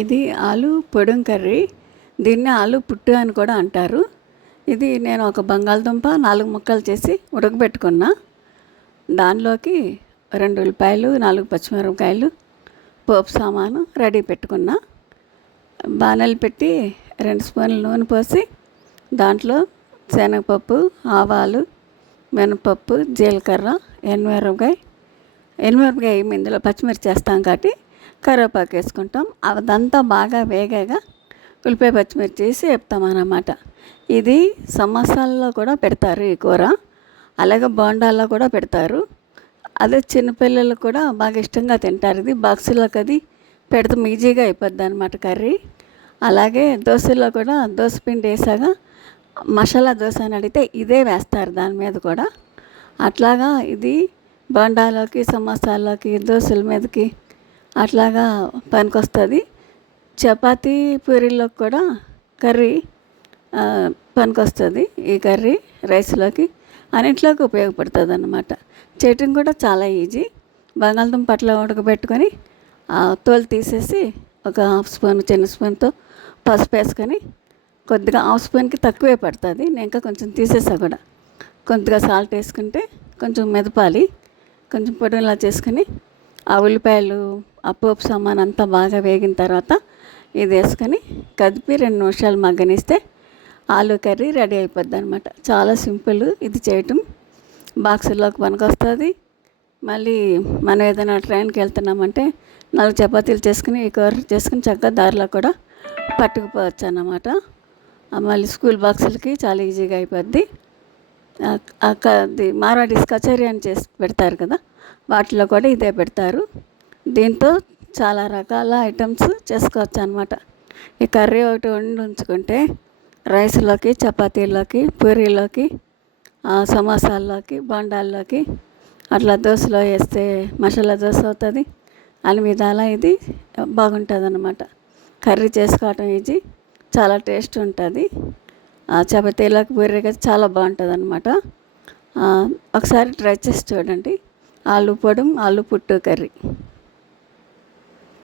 ఇది ఆలు పొడుం కర్రీ. దీన్ని ఆలు పుట్టు అని కూడా అంటారు. ఇది నేను ఒక బంగాళదుంప 4 ముక్కలు చేసి ఉడకబెట్టుకున్నా. దానిలోకి 2 ఉల్లిపాయలు, 4 పచ్చిమిరపకాయలు, పోపు సామాను రెడీ పెట్టుకున్నా. బాణలి పెట్టి 2 స్పూన్లు నూనె పోసి దాంట్లో శనగపప్పు, ఆవాలు, మినపప్పు, జీలకర్ర, ఎండుమిరపకాయ ఇందులో పచ్చిమిర్చి వేస్తాం కాబట్టి కరివేపాకు వేసుకుంటాం. అదంతా బాగా వేగాక ఉల్లిపాయ పచ్చిమిర్చి వేసి వేపుతామన్నమాట. ఇది సమోసాల్లో కూడా పెడతారు ఈ కూర, అలాగే బోండాల్లో కూడా పెడతారు. అదే చిన్నపిల్లలు కూడా బాగా ఇష్టంగా తింటారు. ఇది బాక్సులోకి అది పెడతాం, ఈజీగా అయిపోద్ది అనమాట కర్రీ. అలాగే దోశల్లో కూడా దోశ పిండి వేసాక మసాలా దోశ అని అడిగితే ఇదే వేస్తారు దాని మీద కూడా. అట్లాగా ఇది బోండాలోకి, సమోసాల్లోకి, దోశల మీదకి అట్లాగా పనికొస్తుంది. చపాతీ పూరీలోకి కూడా కర్రీ పనికొస్తుంది. ఈ కర్రీ రైస్లోకి అన్నింటిలోకి ఉపయోగపడుతుంది అన్నమాట. చేయటం కూడా చాలా ఈజీ. బంగాళదుంప అట్లా ఉడకబెట్టుకొని తోలు తీసేసి ఒక హాఫ్ స్పూన్ చిన్న స్పూన్తో పసుపు వేసుకొని, కొద్దిగా హాఫ్ స్పూన్కి తక్కువే పడుతుంది, నేను ఇంకా కొంచెం తీసేసా కూడా. కొద్దిగా సాల్ట్ వేసుకుంటే కొంచెం మెదపాలి. కొంచెం పొడిలా చేసుకొని ఆ ఉల్లిపాయలు, ఆ పోపు సామాన్ అంతా బాగా వేగిన తర్వాత ఇది వేసుకొని కదిపి 2 నిమిషాలు మగ్గనిస్తే ఆలు కర్రీ రెడీ అయిపోద్ది అనమాట. చాలా సింపుల్ ఇది చేయటం. బాక్సుల్లోకి పనికొస్తుంది. మళ్ళీ మనం ఏదైనా ట్రైన్కి వెళ్తున్నామంటే 4 చపాతీలు చేసుకుని ఈ కూర చేసుకుని చక్కగా దారిలో కూడా పట్టుకుపోవచ్చు అన్నమాట. మళ్ళీ స్కూల్ బాక్సులకి చాలా ఈజీగా అయిపోద్ది. మార్వాడీస్ కచోరీ అని చేసి పెడతారు కదా, వాటిలో కూడా ఇదే పెడతారు. దీంతో చాలా రకాల ఐటమ్స్ చేసుకోవచ్చు అనమాట. ఈ కర్రీ ఒకటి వండి ఉంచుకుంటే రైస్లోకి, చపాతీల్లోకి, పూరీలోకి, సమోసాల్లోకి, బోండాల్లోకి, అట్లా దోశలో వేస్తే మసాలా దోశ అవుతుంది. అన్ని విధాల ఇది బాగుంటుంది అన్నమాట. కర్రీ చేసుకోవటం ఈజీ, చాలా టేస్ట్ ఉంటుంది. చపాతీలోకి, పూరీకి చాలా బాగుంటుంది అన్నమాట. ఒకసారి ట్రై చేసి చూడండి. ఆలు పొడుం, ఆలు పుట్టు కర్రీ.